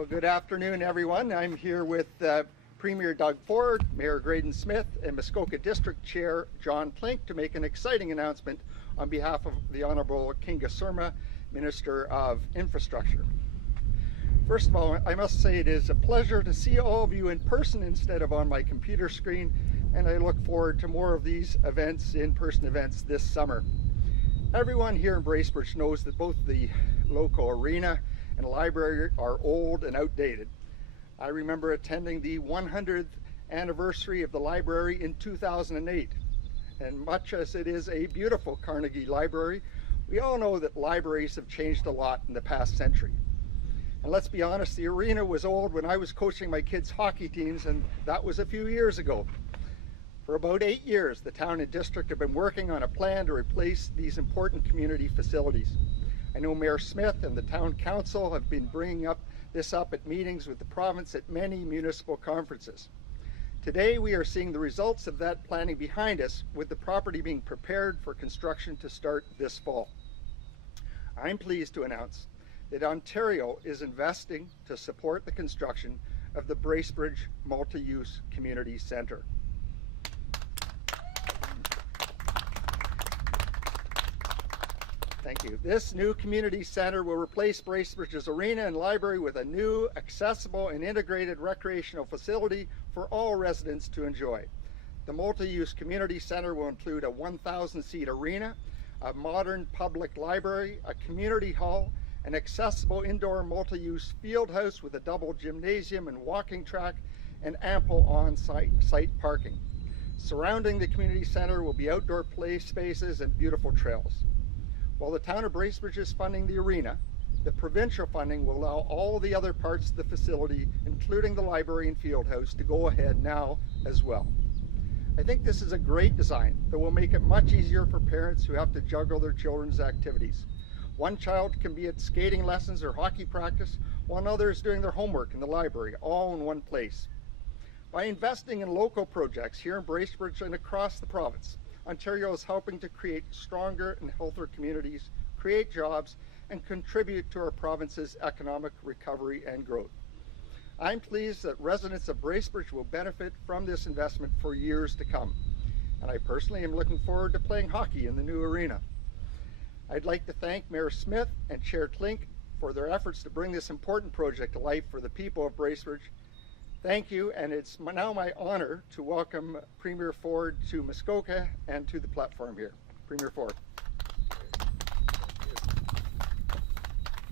Well, good afternoon, everyone. I'm here with Premier Doug Ford, Mayor Graydon Smith, and Muskoka District Chair John Klink to make an exciting announcement on behalf of the Honourable Kinga Surma, Minister of Infrastructure. First of all, I must say it is a pleasure to see all of you in person instead of on my computer screen, and I look forward to more of these events, in-person events, this summer. Everyone here in Bracebridge knows that both the local arena and library are old and outdated. I remember attending the 100th anniversary of the library in 2008. And much as it is a beautiful Carnegie Library, we all know that libraries have changed a lot in the past century. And let's be honest, the arena was old when I was coaching my kids' hockey teams, and that was a few years ago. For about 8 years, the town and district have been working on a plan to replace these important community facilities. I know Mayor Smith and the town council have been bringing this up at meetings with the province at many municipal conferences. Today we are seeing the results of that planning behind us, with the property being prepared for construction to start this fall. I'm pleased to announce that Ontario is investing to support the construction of the Bracebridge Multi-Use Community Centre. Thank you. This new community center will replace Bracebridge's arena and library with a new, accessible and integrated recreational facility for all residents to enjoy. The multi-use community center will include a 1,000-seat arena, a modern public library, a community hall, an accessible indoor multi-use field house with a double gymnasium and walking track, and ample on-site parking. Surrounding the community center will be outdoor play spaces and beautiful trails. While the town of Bracebridge is funding the arena, the provincial funding will allow all the other parts of the facility, including the library and field house, to go ahead now as well. I think this is a great design that will make it much easier for parents who have to juggle their children's activities. One child can be at skating lessons or hockey practice, while another is doing their homework in the library, all in one place. By investing in local projects here in Bracebridge and across the province, Ontario is helping to create stronger and healthier communities, create jobs, and contribute to our province's economic recovery and growth. I'm pleased that residents of Bracebridge will benefit from this investment for years to come. And I personally am looking forward to playing hockey in the new arena. I'd like to thank Mayor Smith and Chair Klink for their efforts to bring this important project to life for the people of Bracebridge. Thank you, and it's now my honor to welcome Premier Ford to Muskoka and to the platform here. Premier Ford.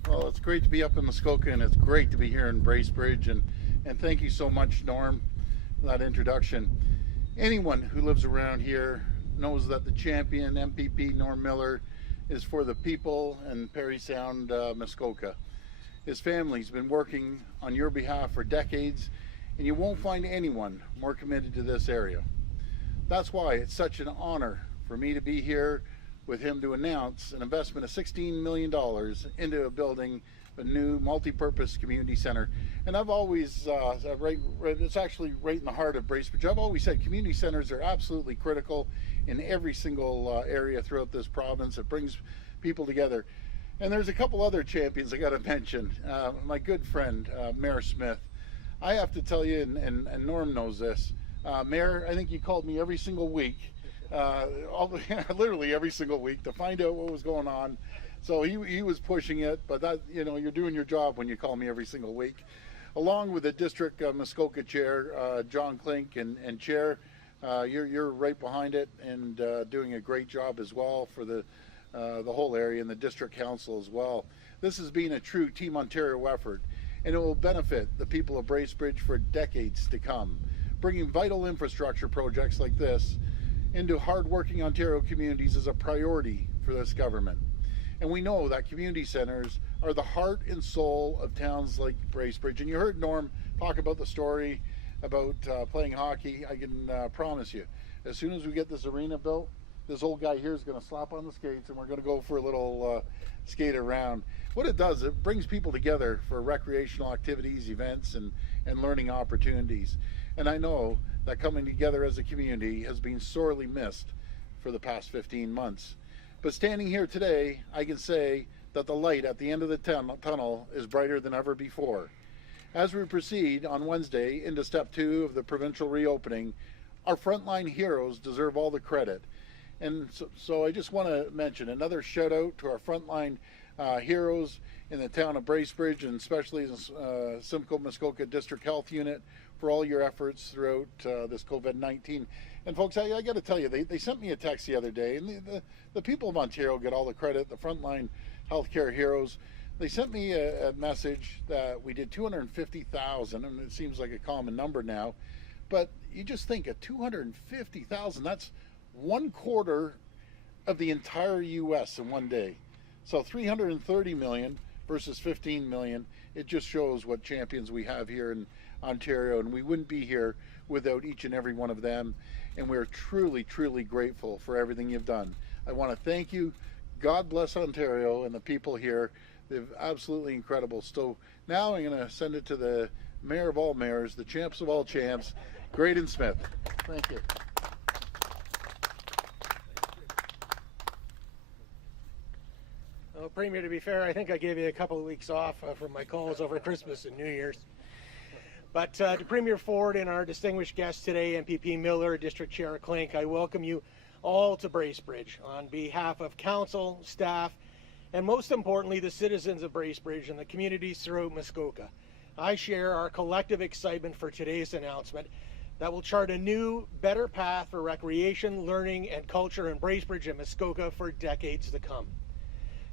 Well, it's great to be up in Muskoka, and it's great to be here in Bracebridge, and thank you so much, Norm, for that introduction. Anyone who lives around here knows that the champion MPP, Norm Miller, is for the people in Parry Sound, Muskoka. His family's been working on your behalf for decades, and you won't find anyone more committed to this area. That's why it's such an honor for me to be here with him to announce an investment of $16 million into building a new multi-purpose community center. And I've always, it's actually right in the heart of Bracebridge, I've always said community centers are absolutely critical in every single area throughout this province. It brings people together. And there's a couple other champions I got to mention. My good friend, Mayor Smith. I have to tell you, and Norm knows this, Mayor, I think you called me every single week, literally every single week, to find out what was going on. So he was pushing it, but that, you know, you're doing your job when you call me every single week. Along with the district Muskoka Chair, John Klink, and Chair, you're right behind it and doing a great job as well for the whole area, and the district council as well. This has been a true Team Ontario effort, and it will benefit the people of Bracebridge for decades to come. Bringing vital infrastructure projects like this into hard-working Ontario communities is a priority for this government. And we know that community centers are the heart and soul of towns like Bracebridge. And you heard Norm talk about the story about playing hockey. I can promise you, as soon as we get this arena built, this old guy here is going to slap on the skates and we're going to go for a little skate around. What it does, it brings people together for recreational activities, events, and learning opportunities. And I know that coming together as a community has been sorely missed for the past 15 months. But standing here today, I can say that the light at the end of the tunnel is brighter than ever before. As we proceed on Wednesday into step 2 of the provincial reopening, our frontline heroes deserve all the credit. And so I just want to mention another shout out to our frontline heroes in the town of Bracebridge, and especially the Simcoe Muskoka District Health Unit, for all your efforts throughout this COVID-19. And folks, I got to tell you, they sent me a text the other day, and the people of Ontario get all the credit, the frontline healthcare heroes. They sent me a message that we did 250,000, and it seems like a common number now, but you just think of 250,000, that's 1/4 of the entire US in one day. So 330 million versus 15 million, it just shows what champions we have here in Ontario, and we wouldn't be here without each and every one of them, and we're truly, truly grateful for everything you've done. I want to thank you. God bless Ontario and the people here. They're absolutely incredible. So now I'm going to send it to the mayor of all mayors, the champs of all champs, Graydon Smith. Thank you. Well, Premier, to be fair, I think I gave you a couple of weeks off from my calls over Christmas and New Year's. But to Premier Ford and our distinguished guest today, MPP Miller, District Chair Klink, I welcome you all to Bracebridge on behalf of council, staff, and most importantly, the citizens of Bracebridge and the communities throughout Muskoka. I share our collective excitement for today's announcement that will chart a new, better path for recreation, learning, and culture in Bracebridge and Muskoka for decades to come.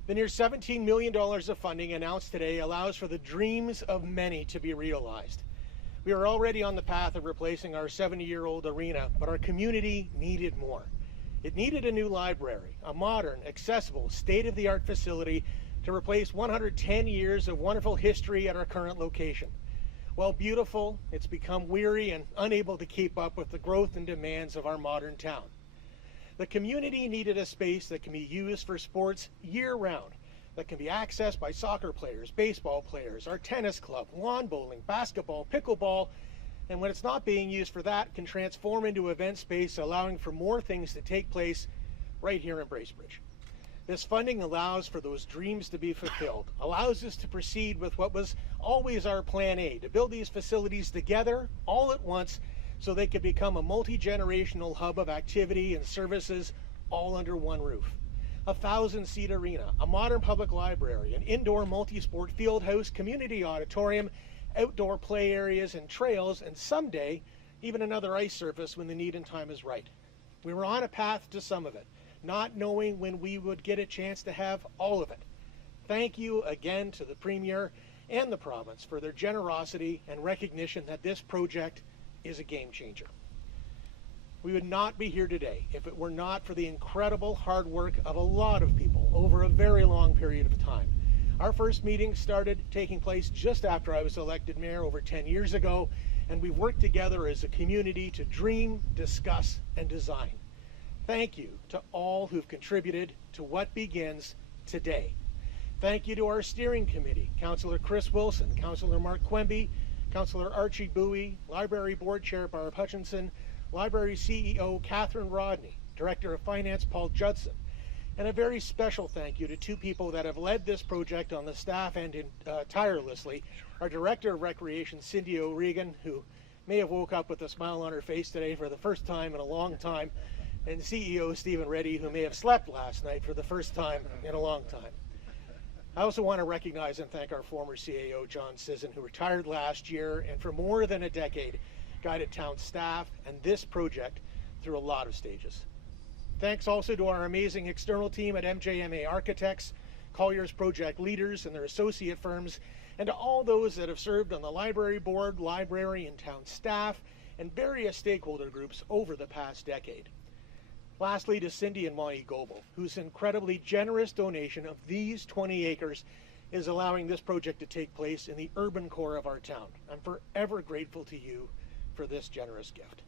The near $17 million of funding announced today allows for the dreams of many to be realized. We are already on the path of replacing our 70-year-old arena, but our community needed more. It needed a new library, a modern, accessible, state-of-the-art facility to replace 110 years of wonderful history at our current location. While beautiful, it's become weary and unable to keep up with the growth and demands of our modern town. The community needed a space that can be used for sports year-round, that can be accessed by soccer players, baseball players, our tennis club, lawn bowling, basketball, pickleball, and when it's not being used for that, can transform into event space, allowing for more things to take place right here in Bracebridge. This funding allows for those dreams to be fulfilled, allows us to proceed with what was always our plan A, to build these facilities together all at once so they could become a multi-generational hub of activity and services all under one roof. A 1,000-seat arena, a modern public library, an indoor multi-sport field house, community auditorium, outdoor play areas and trails, and someday even another ice surface when the need and time is right. We were on a path to some of it, not knowing when we would get a chance to have all of it. Thank you again to the Premier and the province for their generosity and recognition that this project is a game changer. We would not be here today if it were not for the incredible hard work of a lot of people over a very long period of time. Our first meeting started taking place just after I was elected mayor over 10 years ago, and we've worked together as a community to dream, discuss, and design. Thank you to all who've contributed to what begins today. Thank you to our steering committee, Councillor Chris Wilson, Councillor Mark Quemby, Councillor Archie Bowie, Library Board Chair Barb Hutchinson, Library CEO Catherine Rodney, Director of Finance Paul Judson, and a very special thank you to two people that have led this project on the staff end tirelessly. Our Director of Recreation, Cindy O'Regan, who may have woke up with a smile on her face today for the first time in a long time, and CEO Stephen Reddy, who may have slept last night for the first time in a long time. I also want to recognize and thank our former CAO, John Sisson, who retired last year and for more than a decade guided town staff and this project through a lot of stages. Thanks also to our amazing external team at MJMA Architects, Colliers Project leaders and their associate firms, and to all those that have served on the library board, library and town staff, and various stakeholder groups over the past decade. Lastly, to Cindy and Molly Goebel, whose incredibly generous donation of these 20 acres is allowing this project to take place in the urban core of our town. I'm forever grateful to you for this generous gift.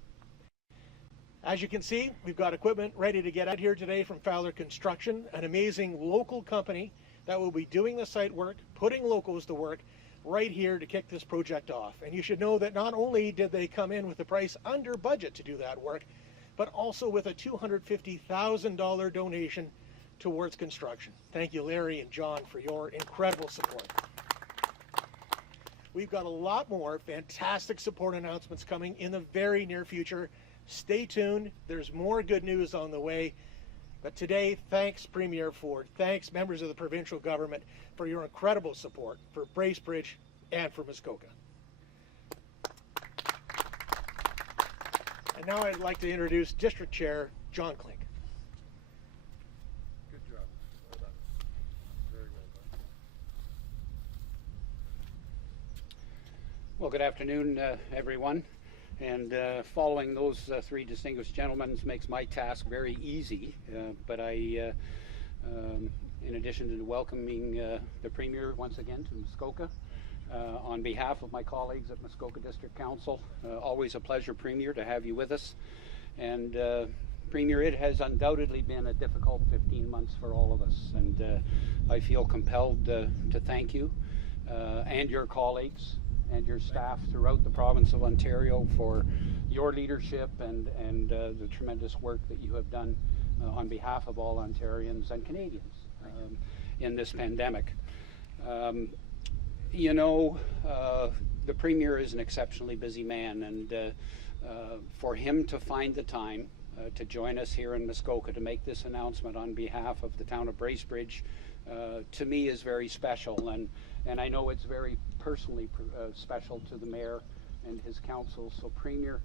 As you can see, we've got equipment ready to get out here today from Fowler Construction, an amazing local company that will be doing the site work, putting locals to work right here to kick this project off. And you should know that not only did they come in with the price under budget to do that work, but also with a $250,000 donation towards construction. Thank you, Larry and John, for your incredible support. We've got a lot more fantastic support announcements coming in the very near future. Stay tuned. There's more good news on the way. But today, thanks Premier Ford, thanks members of the provincial government for your incredible support for Bracebridge and for Muskoka. And now I'd like to introduce District Chair John Klink. Good job. Well done. Very well done. Well, good afternoon, everyone. And following those three distinguished gentlemen makes my task very easy. But I, in addition to welcoming the Premier once again to Muskoka, on behalf of my colleagues at Muskoka District Council, always a pleasure, Premier, to have you with us. And Premier, it has undoubtedly been a difficult 15 months for all of us. And I feel compelled to thank you and your colleagues and your staff throughout the province of Ontario for your leadership and the tremendous work that you have done on behalf of all Ontarians and Canadians in this pandemic. You know, the Premier is an exceptionally busy man, and for him to find the time to join us here in Muskoka to make this announcement on behalf of the town of Bracebridge, to me is very special, and I know it's very personally special to the Mayor and his council. So Premier,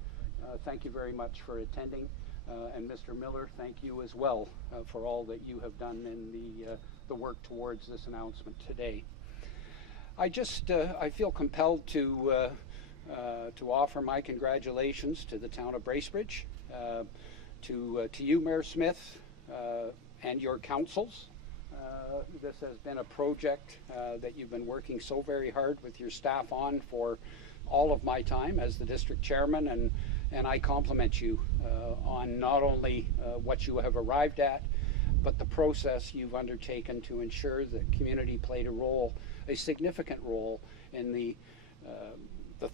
thank you very much for attending, and Mr. Miller, thank you as well for all that you have done in the work towards this announcement today. I feel compelled to offer my congratulations to the town of Bracebridge, to you, Mayor Smith, and your councils. This has been a project that you've been working so very hard with your staff on for all of my time as the district chairman, and I compliment you on not only what you have arrived at, but the process you've undertaken to ensure the community played a significant role in the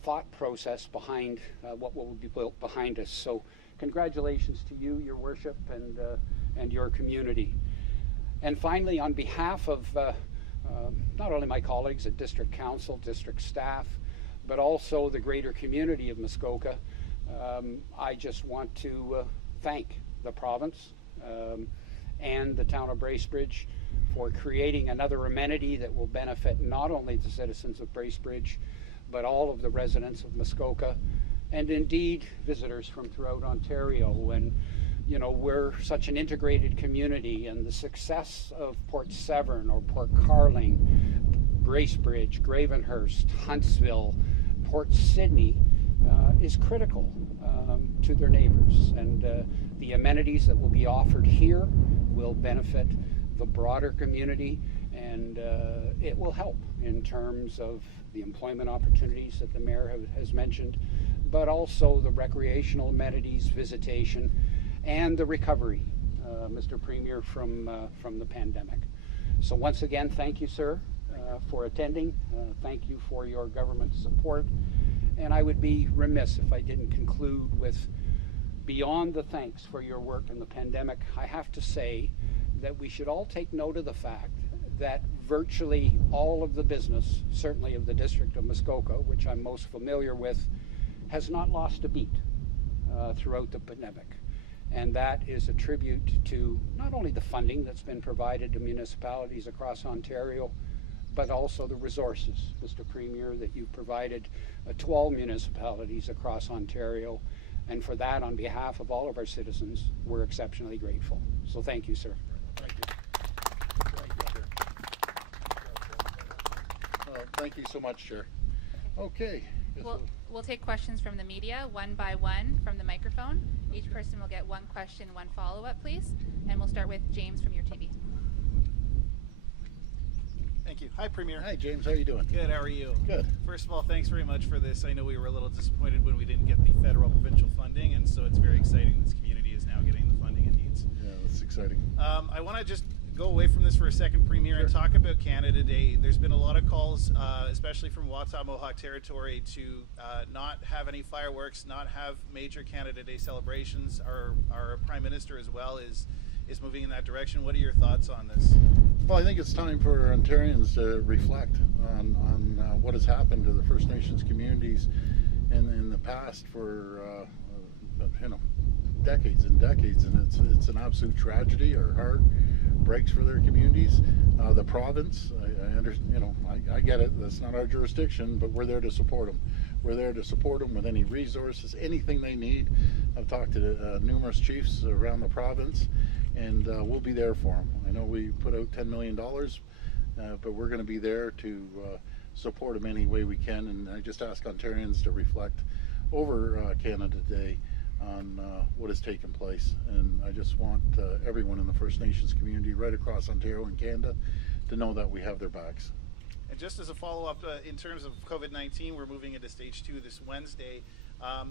thought process behind what will be built behind us. So congratulations to you, your worship, and your community. And finally, on behalf of not only my colleagues at District Council, District staff, but also the greater community of Muskoka, I just want to thank the province and the town of Bracebridge for creating another amenity that will benefit not only the citizens of Bracebridge, but all of the residents of Muskoka, and indeed visitors from throughout Ontario. And you know, we're such an integrated community, and the success of Port Severn or Port Carling, Bracebridge, Gravenhurst, Huntsville, Port Sydney is critical to their neighbors. And the amenities that will be offered here will benefit the broader community, and it will help in terms of the employment opportunities that the Mayor has mentioned, but also the recreational amenities, visitation, and the recovery, Mr. Premier, from the pandemic. So once again, thank you, sir, for attending. Thank you for your government support. And I would be remiss if I didn't conclude with, beyond the thanks for your work in the pandemic, I have to say that we should all take note of the fact that virtually all of the business, certainly of the District of Muskoka, which I'm most familiar with, has not lost a beat throughout the pandemic. And that is a tribute to not only the funding that's been provided to municipalities across Ontario, but also the resources, Mr. Premier, that you've provided to all municipalities across Ontario. And for that, on behalf of all of our citizens, we're exceptionally grateful. So thank you, sir. Thank you. Thank you so much, Chair. Okay. We'll take questions from the media, one by one, from the microphone. Each person will get one question, one follow-up, please. And we'll start with James from your TV. Thank you. Hi, Premier. Hi, James. How are you doing? Good. How are you? Good. First of all, thanks very much for this. I know we were a little disappointed when we didn't get the federal provincial funding, and so it's very exciting this community is now getting the funding it needs. Yeah, that's exciting. I want to just go away from this for a second, Premier, and talk about Canada Day. There's been a lot of calls, especially from Wausau Mohawk Territory, to not have any fireworks, not have major Canada Day celebrations. Our Prime Minister as well is moving in that direction. What are your thoughts on this? Well, I think it's time for Ontarians to reflect on what has happened to the First Nations communities in the past for decades and decades, and it's an absolute tragedy. Our heart breaks for their communities. The province, I get it. That's not our jurisdiction, but we're there to support them. We're there to support them with any resources, anything they need. I've talked to numerous chiefs around the province, and we'll be there for them. I know we put out $10 million, but we're going to be there to support them any way we can. And I just ask Ontarians to reflect over Canada Day on what has taken place. And I just want everyone in the First Nations community right across Ontario and Canada to know that we have their backs. And just as a follow-up, in terms of COVID-19, we're moving into stage 2 this Wednesday.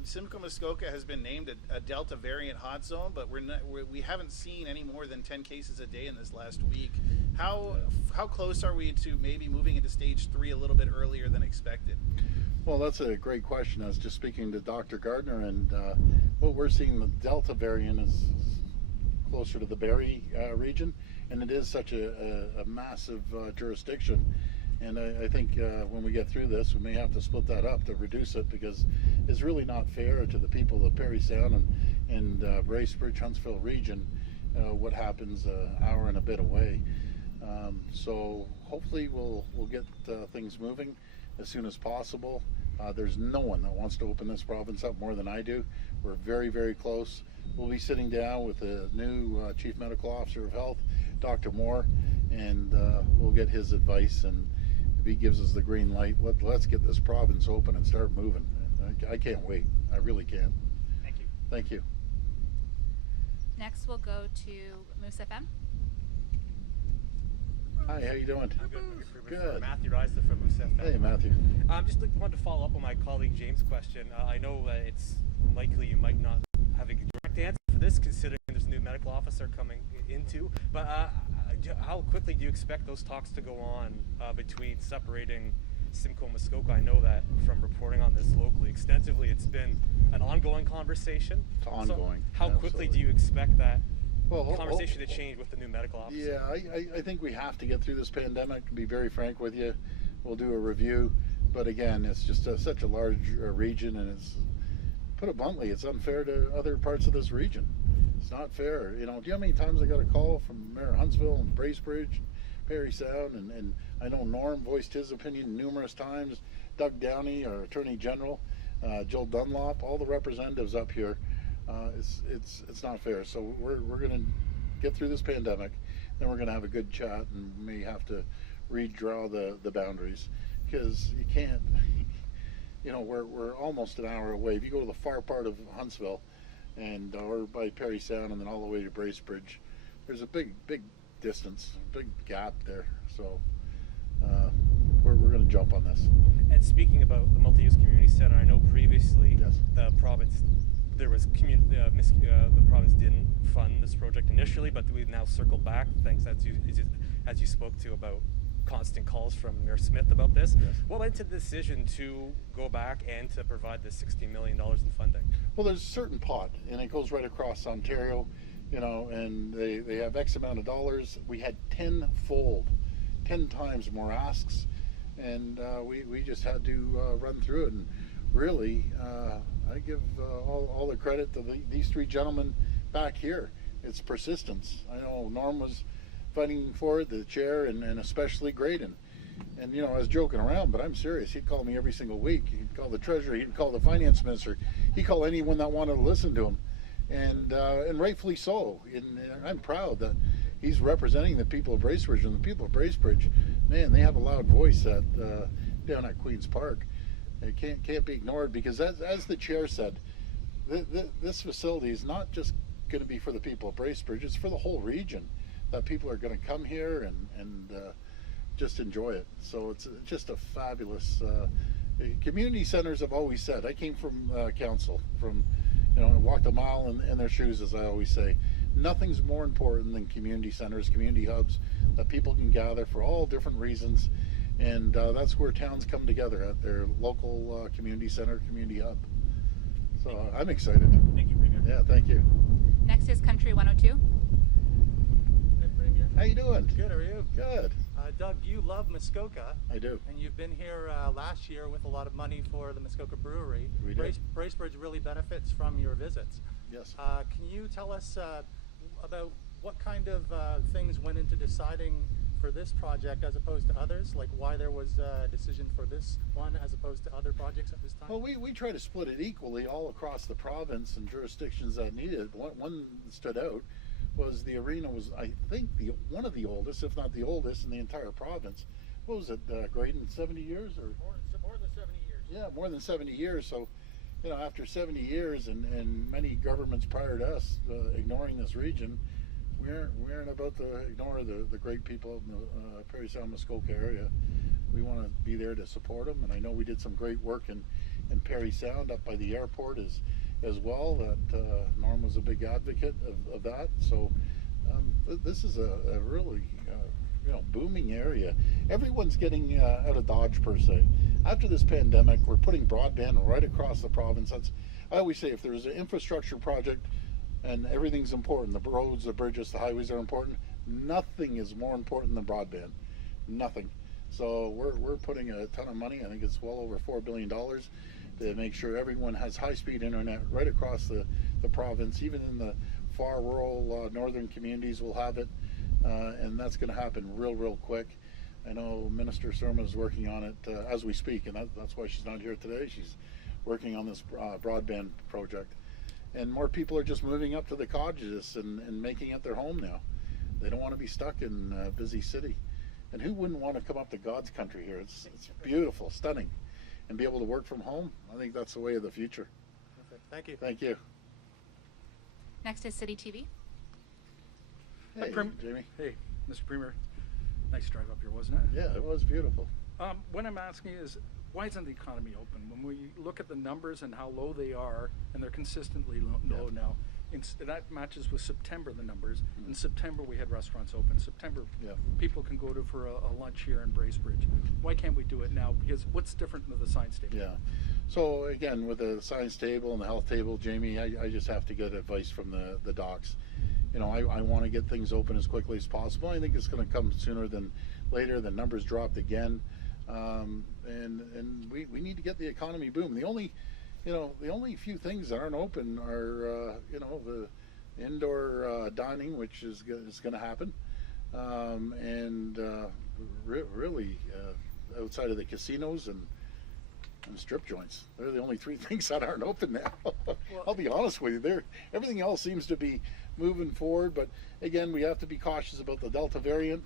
Simcoe Muskoka has been named a Delta variant hot zone, but we haven't seen any more than 10 cases a day in this last week. How close are we to maybe moving into stage 3 a little bit earlier than expected? Well, that's a great question. I was just speaking to Dr. Gardner, and what we're seeing, the Delta variant is closer to the Barrie region, and it is such a massive jurisdiction. And I think when we get through this, we may have to split that up to reduce it, because it's really not fair to the people of Parry Sound and Bracebridge, Huntsville region, what happens an hour and a bit away. So hopefully we'll get things moving as soon as possible. There's no one that wants to open this province up more than I do. We're very, very close. We'll be sitting down with the new Chief Medical Officer of Health, Dr. Moore, and we'll get his advice, and if he gives us the green light, let's get this province open and start moving. I can't wait. I really can't. Thank you. Thank you. Next, we'll go to Moose FM. Hi, how you doing? I'm good. Good. Matthew Reisler from Moose FM. Hey, Matthew. Just wanted to follow up on my colleague James' question. I know that it's likely you might not have a direct answer for this, considering there's a new medical officer coming into, but how quickly do you expect those talks to go on between separating Simcoe and Muskoka? I know that from reporting on this locally extensively, it's been an ongoing conversation. It's ongoing. So how quickly do you expect that Well, conversation to change with the new medical officer? Yeah, I think we have to get through this pandemic, to be very frank with you. We'll do a review, but again, it's just such a large region, and it's, put it bluntly, it's unfair to other parts of this region. It's not fair. Do you know how many times I got a call from Mayor Huntsville and Bracebridge, Parry Sound, and I know Norm voiced his opinion numerous times, Doug Downey, our Attorney General, Jill Dunlop, all the representatives up here. It's not fair. So we're going to get through this pandemic, then we're going to have a good chat, and may have to redraw the boundaries, because you can't. We're almost an hour away. If you go to the far part of Huntsville, or by Parry Sound, and then all the way to Bracebridge, there's a big distance, big gap there. So we're going to jump on this. And speaking about the multi-use community center, I know previously the province, the province didn't fund this project initially, but we've now circled back, thanks as you spoke to about constant calls from Mayor Smith about this. Yes. What led to the decision to go back and to provide this $16 million in funding? Well, there's a certain pot, and it goes right across Ontario, and they have X amount of dollars. We had 10 times more asks, and we just had to run through it. And really, I give all the credit to these three gentlemen back here. It's persistence. I know Norm was fighting for it, the chair, and especially Graydon. And I was joking around, but I'm serious. He'd call me every single week. He'd call the treasurer, he'd call the finance minister, he'd call anyone that wanted to listen to him, and rightfully so. And I'm proud that he's representing the people of Bracebridge, and the people of Bracebridge, man, they have a loud voice down at Queen's Park. It can't be ignored, because as the chair said, this facility is not just going to be for the people of Bracebridge, it's for the whole region, that people are going to come here and just enjoy it. So it's just a fabulous community centers. I've always said, I came from council, walked a mile in their shoes, as I always say. Nothing's more important than community centers, community hubs that people can gather for all different reasons, and that's where towns come together, at their local community center, community hub. So I'm excited. Thank you, Premier. Yeah, thank you. Next is Country 102. How you doing? Good, how are you? Good. Doug, you love Muskoka, I do. and you've been here last year with a lot of money for the Muskoka Brewery. We did. Bracebridge really benefits from your visits. Yes. Can you tell us about what kind of things went into deciding for this project as opposed to others? Like why there was a decision for this one as opposed to other projects at this time? Well, we try to split it equally all across the province and jurisdictions that need it. One that stood out was the arena was, I think, one of the oldest, if not the oldest, in the entire province. What was it, Graydon, 70 years? Or More than 70 years. yeah, more than 70 years. So, you know, after 70 years and many governments prior to us ignoring this region, we aren't about to ignore the great people in the Prairie Sound Muskoka area. We want to be there to support them, and I know we did some great work in Parry Sound up by the airport as well. That Norm was a big advocate of that. So this is a really booming area. Everyone's getting out of Dodge per se. After this pandemic, we're putting broadband right across the province. I always say if there's an infrastructure project and everything's important, the roads, the bridges, the highways are important, nothing is more important than broadband. Nothing. So we're putting a ton of money. I think it's well over $4 billion to make sure everyone has high-speed internet right across the province. Even in the far rural northern communities will have it, and that's going to happen real quick. I know Minister Surma is working on it as we speak, and that's why she's not here today. She's working on this broadband project. And more people are just moving up to the cottages and making it their home now. They don't want to be stuck in a busy city. And who wouldn't want to come up to God's country here? It's beautiful, stunning. And be able to work from home, I think that's the way of the future. Perfect. Thank you. Thank you. Next is City TV. Hey, Jamie. Hey, Mr. Premier. Nice drive up here, wasn't it? Yeah, it was beautiful. What I'm asking is, why isn't the economy open? When we look at the numbers and how low they are, and they're consistently low now, that matches with September, the numbers. In September, we had restaurants open. September, people can go to for a lunch here in Bracebridge. Why can't we do it now? Because what's different than the science table? Yeah. So again, with the science table and the health table, Jamie, I just have to get advice from the docs. You know, I want to get things open as quickly as possible. I think it's going to come sooner than later. The numbers dropped again. And we need to get the economy boom. The only few things that aren't open are the indoor dining, which is going to happen, and really outside of the casinos and strip joints. They're the only three things that aren't open now. I'll be honest with you. Everything else seems to be moving forward, but again, we have to be cautious about the Delta variant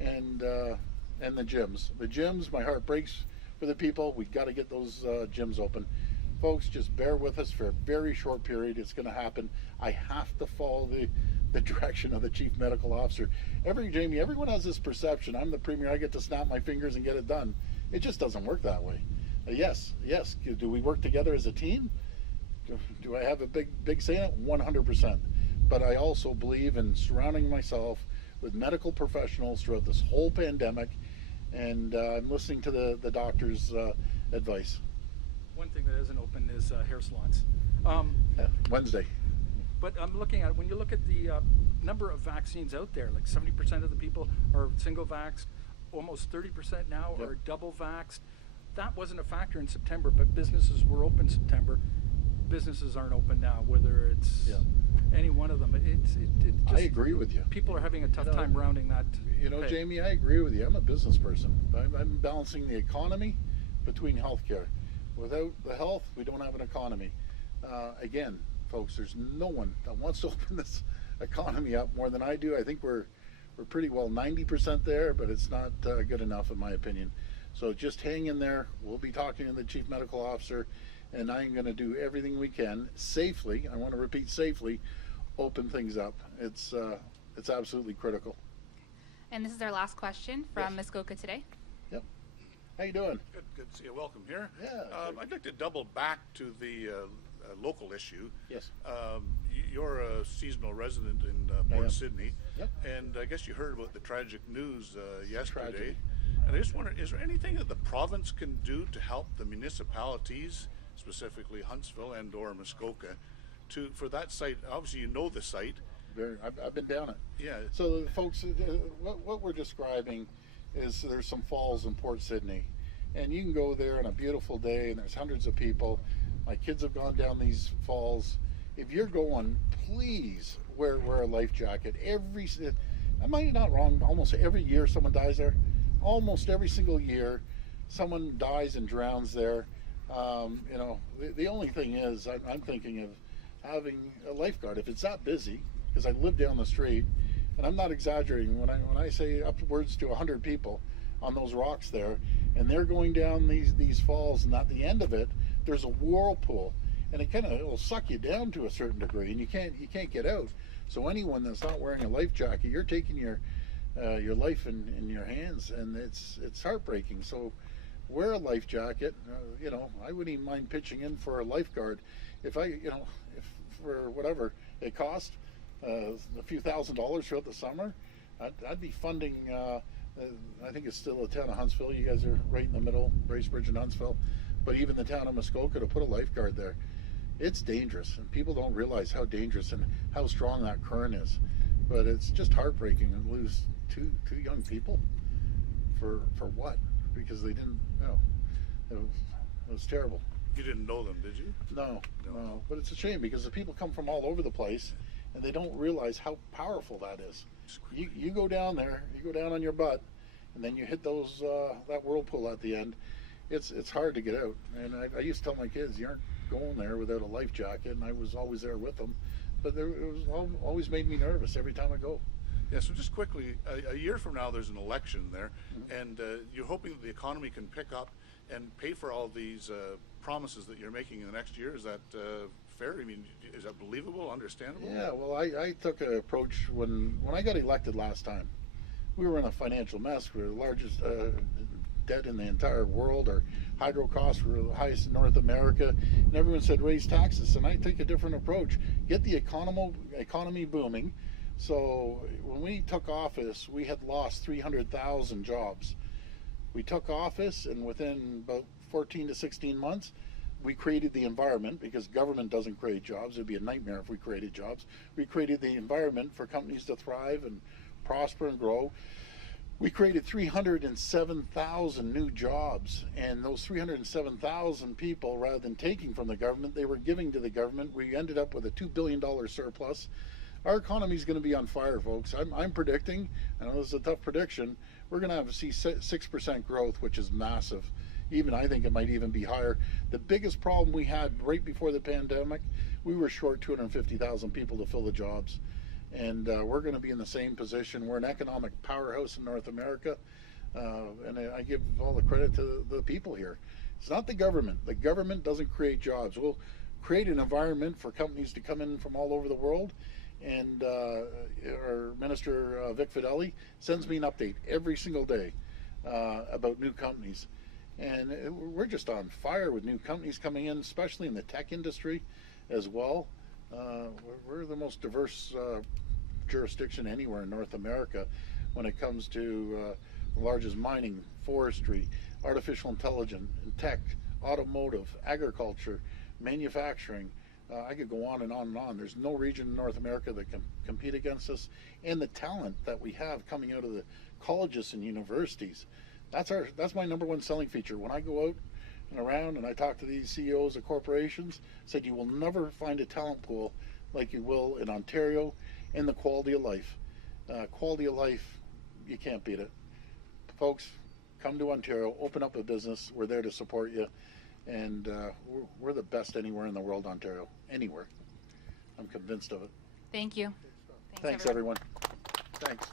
and the gyms. The gyms, my heart breaks for the people. We got to get those gyms open. Folks, just bear with us for a very short period. It's going to happen. I have to follow the direction of the chief medical officer. Jamie, everyone has this perception. I'm the premier. I get to snap my fingers and get it done. It just doesn't work that way. Yes. Do we work together as a team? Do I have a big say in it? 100%. But I also believe in surrounding myself with medical professionals throughout this whole pandemic, and I'm listening to the doctor's advice. One thing that isn't open is hair salons. Wednesday. But I'm looking at, when you look at the number of vaccines out there, like 70% of the people are single vaxxed, almost 30% now are double vaxxed. That wasn't a factor in September, but businesses were open September. Businesses aren't open now, whether it's any one of them. It just, I agree with you. People are having a tough time rounding that. Jamie, I agree with you. I'm a business person. I'm balancing the economy between healthcare. Without the health, we don't have an economy. Again, folks, there's no one that wants to open this economy up more than I do. I think we're pretty well 90% there, but it's not good enough in my opinion. So just hang in there. We'll be talking to the chief medical officer, and I'm going to do everything we can safely. I want to repeat safely, open things up. It's absolutely critical. And this is our last question from Muskoka Today. Yep. How you doing? Good to see you. Welcome here. Yeah. I'd like to double back to the local issue. Yes. You're a seasonal resident in Port Sydney. Yep. And I guess you heard about the tragic news yesterday. Tragedy. And I just wonder, is there anything that the province can do to help the municipalities, specifically Huntsville and or Muskoka, for that site? Obviously, you know the site. I've been down it. Yeah. So, folks, what we're describing is there's some falls in Port Sydney, and you can go there on a beautiful day, and there's hundreds of people. My kids have gone down these falls. If you're going, please wear a life jacket. Am I not wrong? Almost every year someone dies there. Almost every single year, someone dies and drowns there. You know, the only thing is, I'm thinking of having a lifeguard if it's that busy, because I live down the street, and I'm not exaggerating when I say upwards to 100 people on those rocks there, and they're going down these falls, and at the end of it, there's a whirlpool, and it will suck you down to a certain degree, and you can't get out. So anyone that's not wearing a life jacket, you're taking your life in your hands, and it's heartbreaking. So wear a life jacket. You know, I wouldn't even mind pitching in for a lifeguard if for whatever it cost, a few $1,000s throughout the summer. I'd be funding. I think it's still the town of Huntsville. You guys are right in the middle, Bracebridge and Huntsville, but even the town of Muskoka, to put a lifeguard there. It's dangerous, and people don't realize how dangerous and how strong that current is. But it's just heartbreaking to lose two young people for what? Because they didn't. It was terrible. You didn't know them, did you? No. But it's a shame because the people come from all over the place, and they don't realize how powerful that is. You go down there, you go down on your butt, and then you hit that whirlpool at the end. It's hard to get out. And I used to tell my kids, you aren't going there without a life jacket, and I was always there with them. But it was always made me nervous every time I go. Yeah, so just quickly, a year from now there's an election there, and you're hoping that the economy can pick up and pay for all these promises that you're making in the next year. Is that fair? I mean, is that believable, understandable? Yeah, well, I took an approach when I got elected last time. We were in a financial mess. We were the largest debt in the entire world. Our hydro costs were the highest in North America, and everyone said raise taxes. And I take a different approach. Get the economy booming. So when we took office, we had lost 300,000 jobs. We took office, and within about 14 to 16 months, we created the environment, because government doesn't create jobs. It'd be a nightmare if we created jobs. We created the environment for companies to thrive and prosper and grow. We created 307,000 new jobs, and those 307,000 people, rather than taking from the government, they were giving to the government. We ended up with a $2 billion surplus. Our economy is going to be on fire, folks. I'm predicting, I know this is a tough prediction, we're going to see 6% growth, which is massive. Even I think it might even be higher. The biggest problem we had right before the pandemic, we were short 250,000 people to fill the jobs. And we're going to be in the same position. We're an economic powerhouse in North America, and I give all the credit to the people here. It's not the government. The government doesn't create jobs. We'll create an environment for companies to come in from all over the world, and our Minister Vic Fideli sends me an update every single day about new companies. And we're just on fire with new companies coming in, especially in the tech industry as well. We're the most diverse jurisdiction anywhere in North America when it comes to the largest mining, forestry, artificial intelligence, tech, automotive, agriculture, manufacturing. I could go on and on and on. There's no region in North America that can compete against us. And the talent that we have coming out of the colleges and universities, that's my number one selling feature. When I go out and around and I talk to these CEOs of corporations, said you will never find a talent pool like you will in Ontario, and the quality of life. Quality of life, you can't beat it. Folks, come to Ontario, open up a business. We're there to support you. And we're the best anywhere in the world, Ontario. Anywhere. I'm convinced of it. Thank you. Thanks everyone. Thanks.